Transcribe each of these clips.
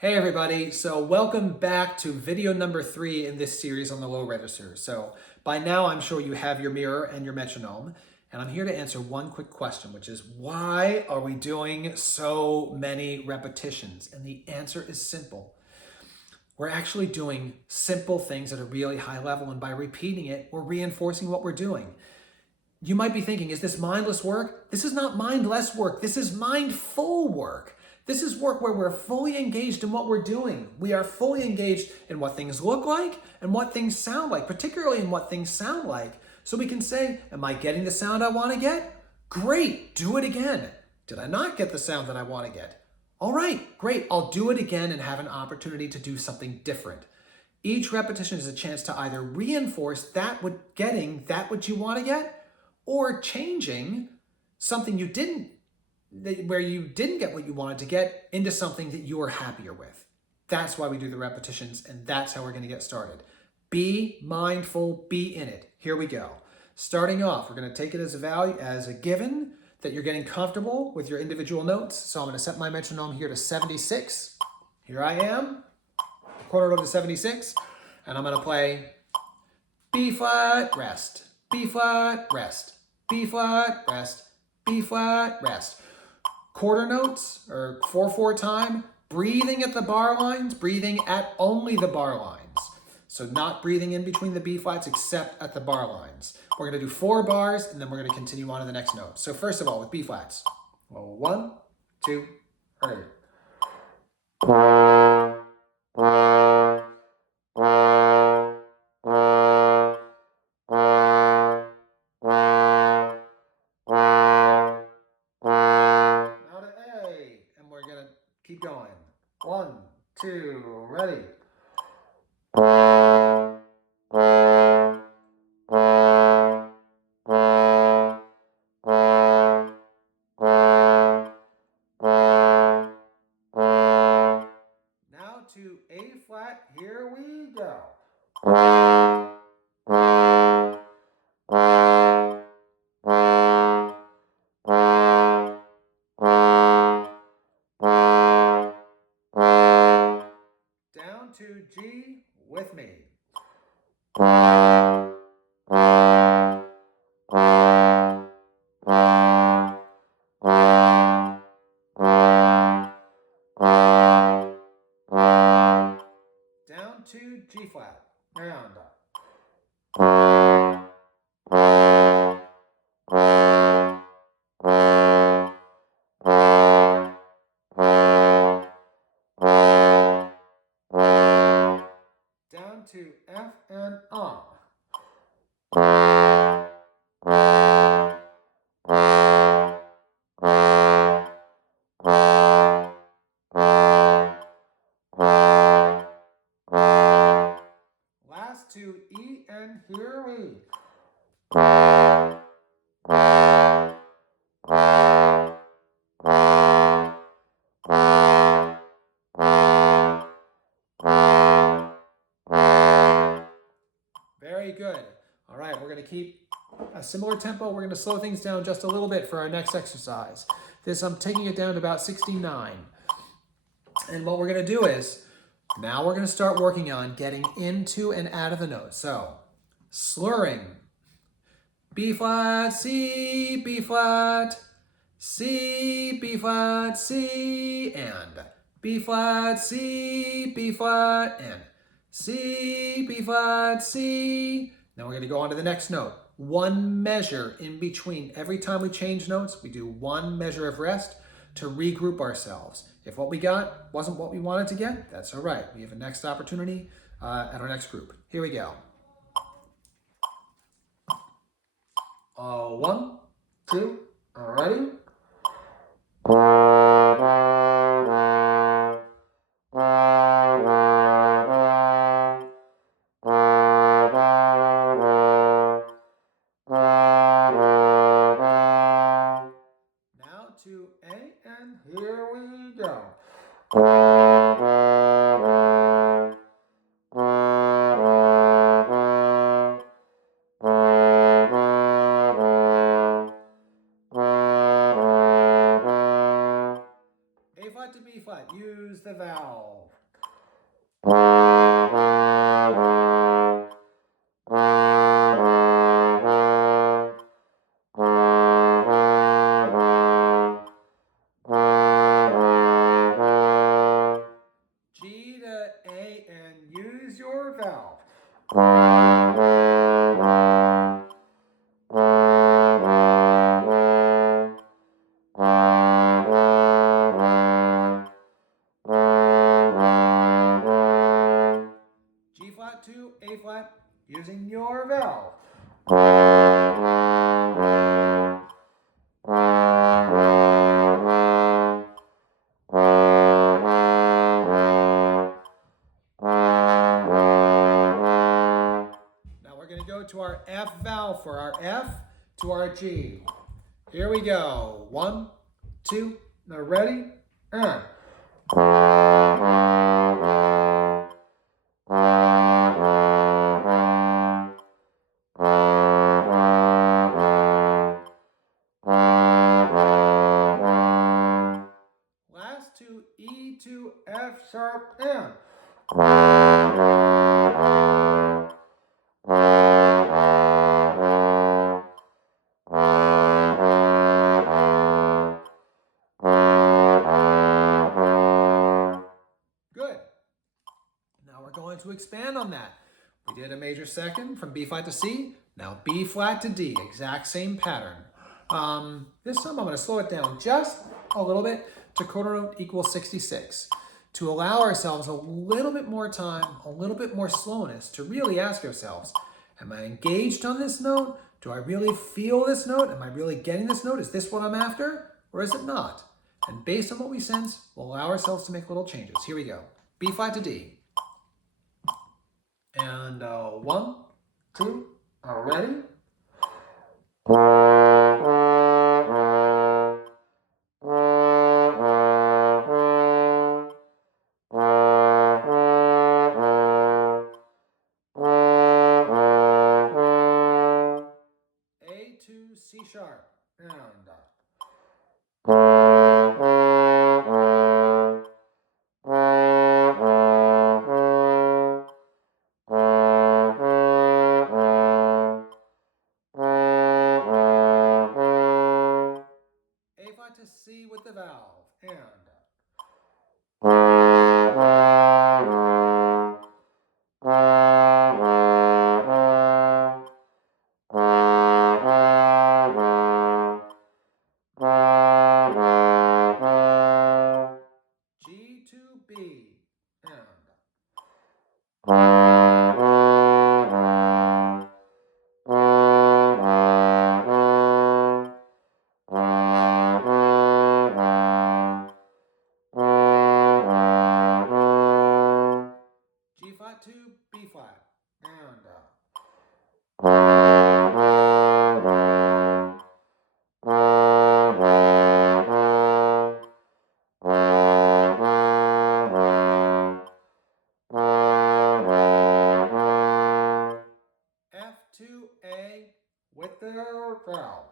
Hey everybody, so welcome back to video number 3 in this series on the low register. So by now I'm sure you have your mirror and your metronome, and I'm here to answer one quick question, which is why are we doing so many repetitions? And the answer is simple. We're actually doing simple things at a really high level, and by repeating it, we're reinforcing what we're doing. You might be thinking, is this mindless work? This is not mindless work. This is mindful work. This is work where we're fully engaged in what we're doing. We are fully engaged in what things look like and what things sound like, particularly in what things sound like. So we can say, am I getting the sound I want to get? Great, do it again. Did I not get the sound that I want to get? All right, great, I'll do it again and have an opportunity to do something different. Each repetition is a chance to either reinforce getting what you want to get, or changing something where you didn't get what you wanted to get into something that you are happier with. That's why we do the repetitions, and that's how we're going to get started. Be mindful, be in it. Here we go. Starting off, we're going to take it as a given that you're getting comfortable with your individual notes. So I'm going to set my metronome here to 76. Here I am, quarter note to 76, and I'm going to play B flat, rest, B flat, rest, B flat, rest, B flat, rest. Quarter notes, or 4/4 time, breathing at the bar lines, breathing at only the bar lines. So not breathing in between the B flats except at the bar lines. We're going to do 4 bars, and then we're going to continue on to the next note. So first of all, with B flats. 1, 2, 3. Keep going. 1, 2, ready. Now to A flat, here we go. Down to G with me. Down to G flat, and down to F and on. Last to E, and here we. Very good. All right, we're going to keep a similar tempo. We're going to slow things down just a little bit for our next exercise. I'm taking it down to about 69. And what we're going to do is, now we're going to start working on getting into and out of the notes. So, slurring. B flat, C, B flat, C, B flat, C, and B flat, C, B flat, and C, B flat, C. Now we're going to go on to the next note. One measure in between. Every time we change notes, we do one measure of rest to regroup ourselves. If what we got wasn't what we wanted to get, that's all right. We have a next opportunity at our next group. Here we go. 1, 2, ready? Now to A, and here we go. A flat to B flat. use the valve. G to A and use your valve. G flat to A flat using your valve. Now we're going to go to our F valve for our F to our G. Here we go. 1, 2, now ready? And. Last to E to F sharp and. Good. Now we're going to expand on that. We did a major second from B flat to C. Now B flat to D, exact same pattern. This time I'm going to slow it down just a little bit to quarter note equals 66 to allow ourselves a little bit more time, a little bit more slowness to really ask ourselves, am I engaged on this note? Do I really feel this note? Am I really getting this note? Is this what I'm after? Or is it not? And based on what we sense, we'll allow ourselves to make little changes. Here we go. B flat to D. And 1, 2, ready? A to C sharp. And A flat to C with the valve. And G to B. And G flat to B flat. And F to A with the valve.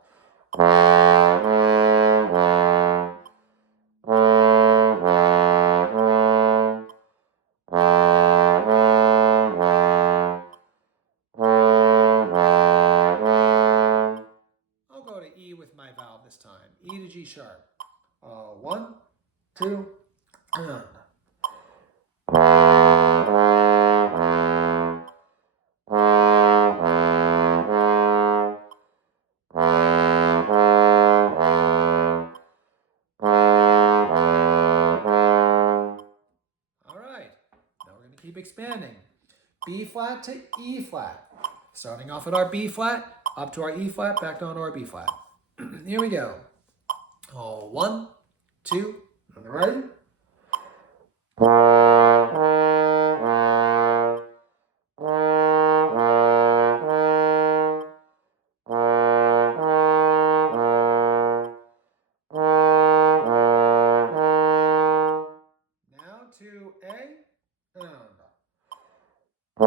I'll go to E with my valve this time. E to G sharp. 1, 2, and. All right, now we're going to keep expanding. B flat to E flat. Starting off at our B flat, up to our E flat, back down to our B flat. Here we go. 1, 2, ready? Now to A, and. Now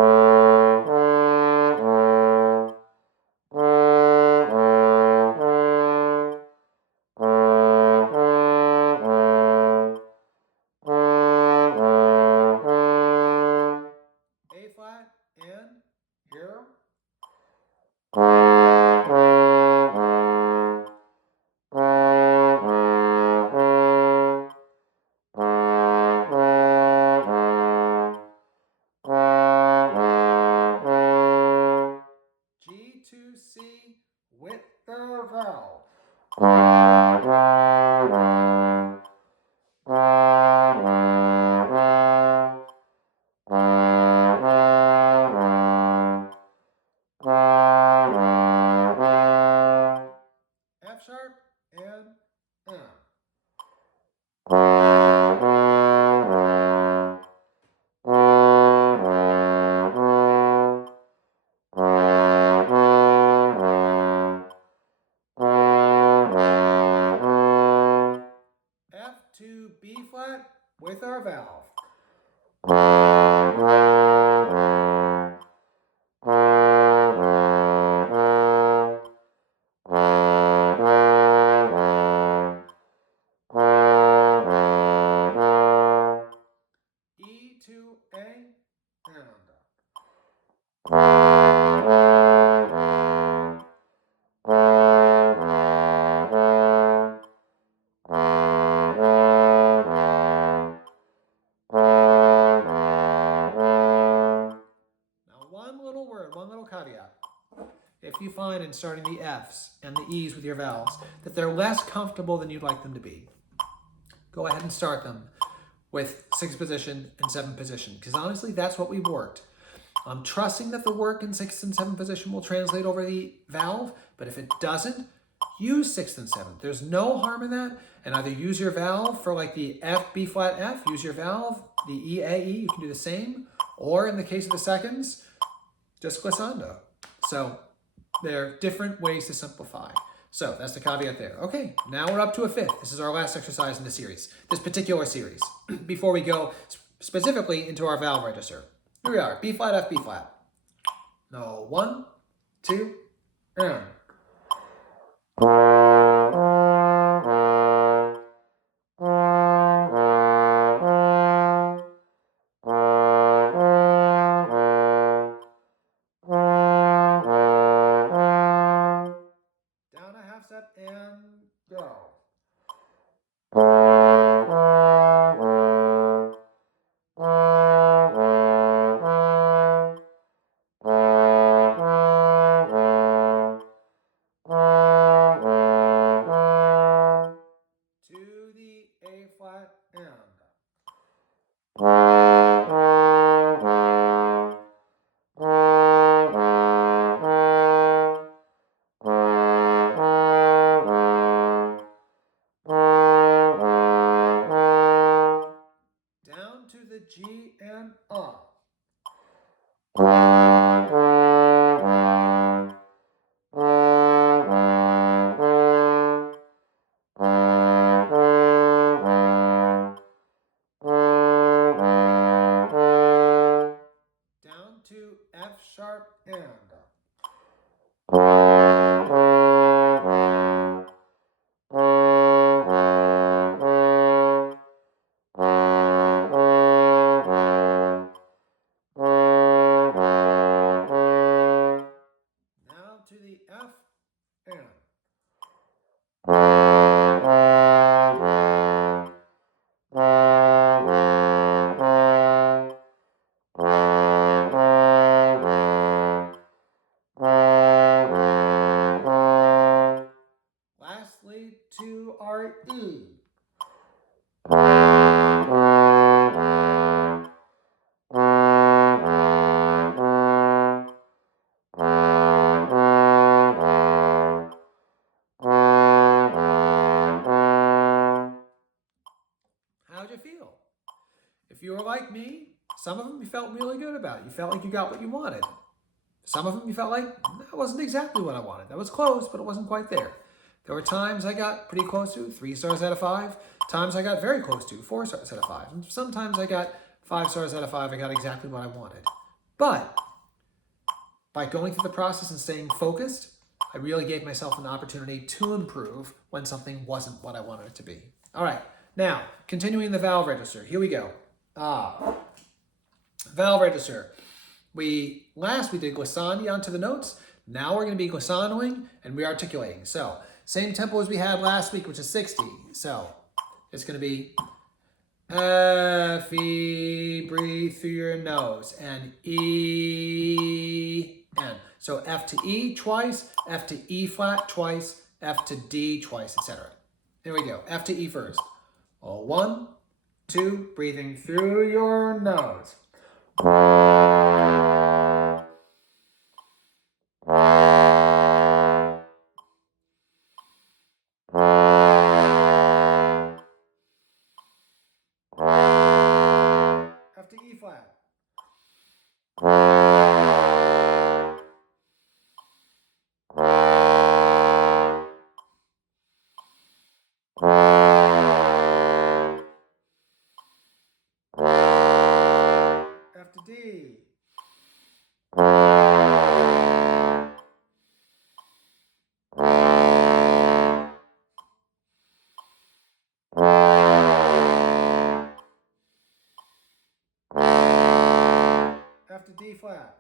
if you find in starting the Fs and the Es with your valves that they're less comfortable than you'd like them to be, go ahead and start them with 6th position and 7th position, because honestly, that's what we worked. I'm trusting that the work in 6th and 7th position will translate over the valve, but if it doesn't, use 6th and 7th. There's no harm in that, and either use your valve for like the F, B flat, F, use your valve, the E, A, E, you can do the same, or in the case of the seconds, just glissando. So there are different ways to simplify. So that's the caveat there. Okay, now we're up to a 5th. This is our last exercise in the series, this particular series, before we go specifically into our valve register. Here we are, B flat, F, B flat. No, 1, 2, and. Down a half step and go. To the A flat and. Down to the G and up. Down to F sharp and. Now to the F and. Lastly, to our E. How'd you feel? If you were like me, some of them you felt really good about. You felt like you got what you wanted. Some of them you felt like, that wasn't exactly what I wanted. That was close, but it wasn't quite there. There were times I got pretty close to 3 stars out of 5. Times I got very close to 4 stars out of 5. And sometimes I got 5 stars out of 5. I got exactly what I wanted. But by going through the process and staying focused, I really gave myself an opportunity to improve when something wasn't what I wanted it to be. All right, now, continuing the valve register. Here we go. Valve register. We did glissandi onto the notes. Now we're going to be glissandoing and re-articulating. So same tempo as we had last week, which is 60. So it's going to be F, E, breathe through your nose, and E, N. So F to E twice, F to E flat twice, F to D twice, etc. Here we go. F to E first. 1, 2, breathing through your nose. F to E flat. F to D. F to D flat.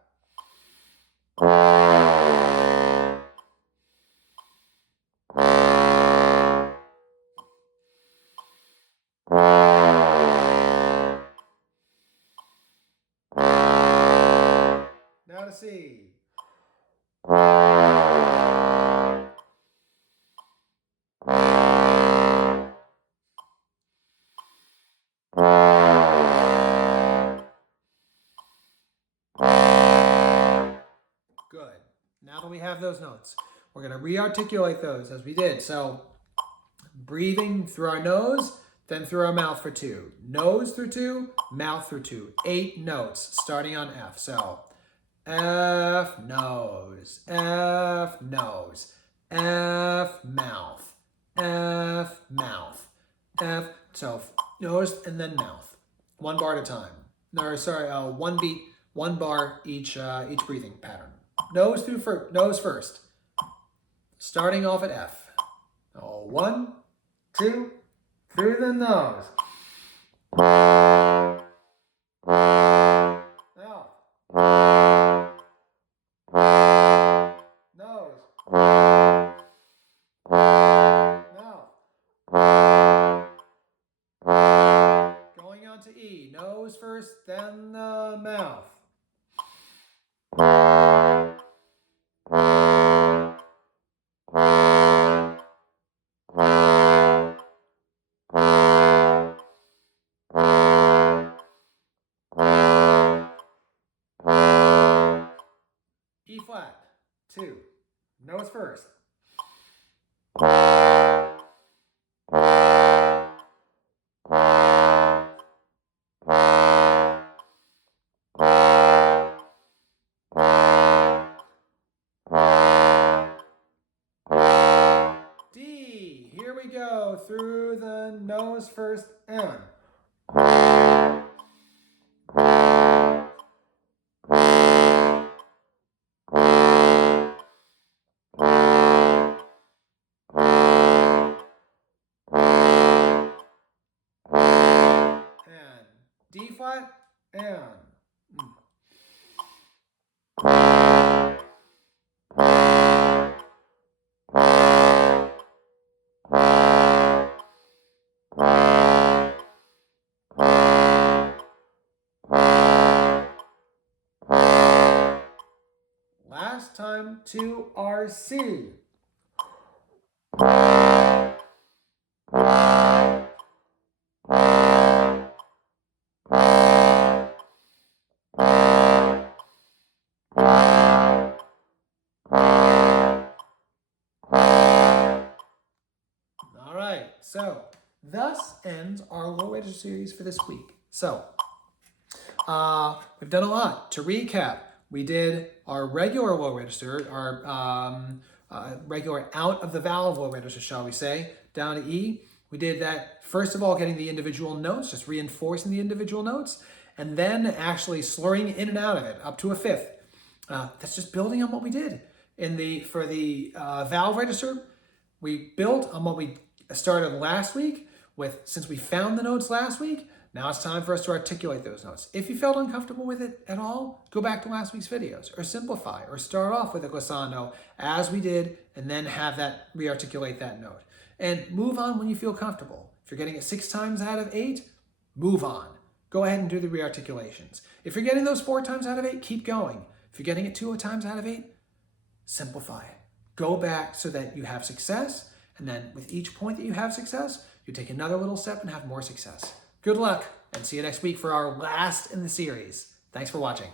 Now to C. now that we have those notes, we're going to re-articulate those as we did. So breathing through our nose, then through our mouth for 2. Nose through 2, mouth through 2. 8 notes starting on F. So F, nose, F, nose, F, mouth, F, mouth, F. So nose and then mouth. 1 bar at a time. No, sorry, 1 beat, 1 bar each breathing pattern. Nose first. Starting off at F. 1, 2, through the nose. Now. Nose. Now. Going on to E. Nose first, then the mouth. E flat, 2. Nose first. D, here we go, through the nose first and. D flat and. Last time to our C. All right, so thus ends our low register series for this week. So we've done a lot. To recap, we did our regular low register, our regular out of the valve low register, shall we say, down to E. We did that, first of all, getting the individual notes, just reinforcing the individual notes, and then actually slurring in and out of it up to a 5th. That's just building on what we did. For the valve register, we built on what we started last week since we found the notes last week. Now it's time for us to articulate those notes. If you felt uncomfortable with it at all, go back to last week's videos, or simplify, or start off with a glissando as we did, and then have that re-articulate that note. And move on when you feel comfortable. If you're getting it 6 times out of 8, move on. Go ahead and do the re-articulations. If you're getting those 4 times out of 8, keep going. If you're getting it 2 times out of 8, simplify it. Go back so that you have success, and then with each point that you have success, you take another little step and have more success. Good luck, and see you next week for our last in the series. Thanks for watching.